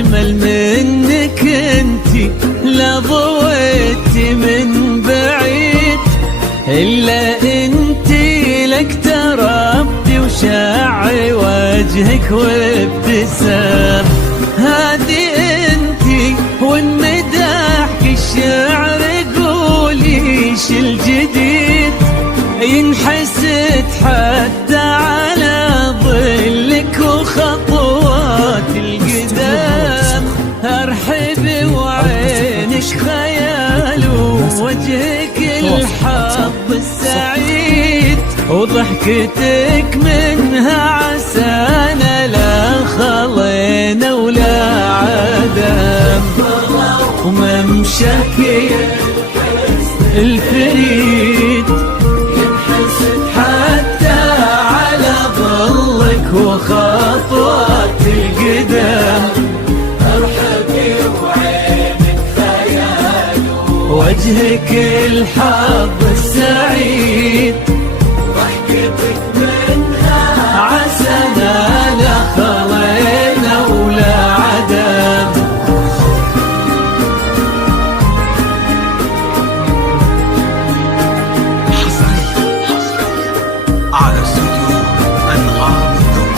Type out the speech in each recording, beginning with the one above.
أجمل منك انتي، لا ضويتي من بعيد إلا انتي، لك تربي وشعري وجهك وابتسام. هذه انتي والمداح الشعر، قولي ش الجديد ينحسد حتى على ظلك وخطوات القدام. ارحب وعينك خيال ووجهك الحظ السعيد، وضحكتك منها عسانا لا خلينا ولا عدم. وممشاك الفريد ينحسد حتى على ظلك وخطوات القدام. ارحبي وعينك خيال وجهك الحظ السعيد، ضحكتك منها عسانا لا خلينا ولا عدم. على استوديو أنغام الذوق،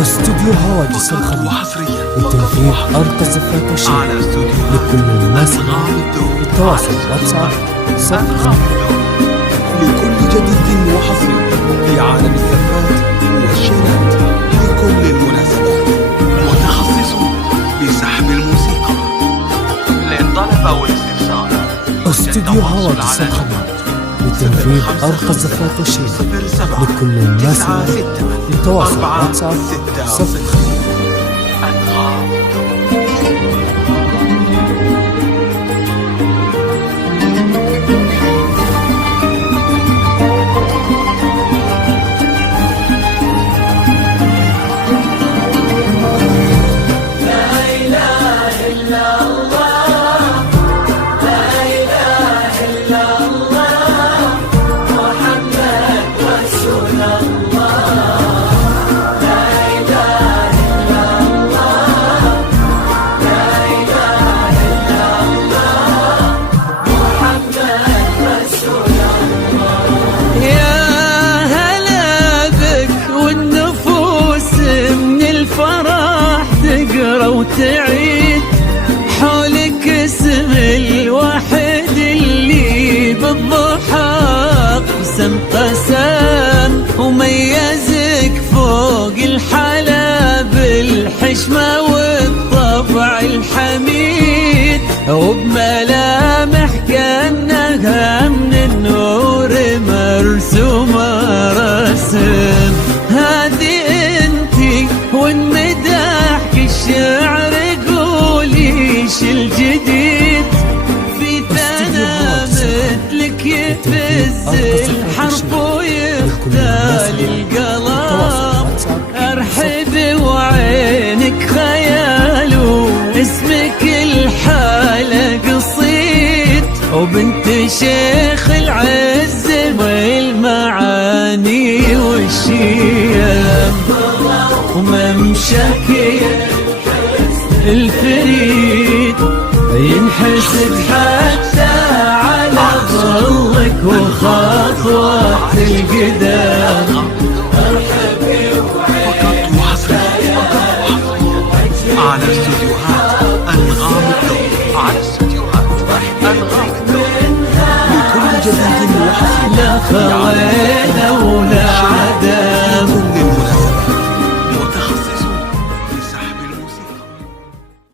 استوديو هواجس الخليج وحصريا لتنفيذ أرقى الزفات والشيء على استوديو لكل الناس. أنغام الذوق. التواصل واتساب 0 لكل جديد وحصري في عالم الزفات والشيلات لكل المناسبات، متخصص بسحب الموسيقى. للطلب أو الاستفسار استوديو هواجس الخليج لتنفيذ أرقى الزفات والشيء لكل الناس. التواصل واتساب 0 أنغام. وتعيد حولك اسم الواحد اللي بالضحى قسم قسم، وميزك فوق الحلا بالحشمة والطبع الحميد، وبملامح كأنها من النور مرسومة رسم. هذه انتي والمداح الشعر، قولي ش الجديد في ثنا مثلك يفز الحرف ويختال القلم. ارحب وعينك خيال واسمك الحالة قصيد، وبنت شيخ العز والمعاني والشيم. وممشاك الفريد ينحسد حتى على ظلك وخطوات القدام. فقط وحصريا على استوديوهات أنغام الذوق، على استوديوهات أنغام الذوق لكل جديد وحصري لا خلينا ولا عدم.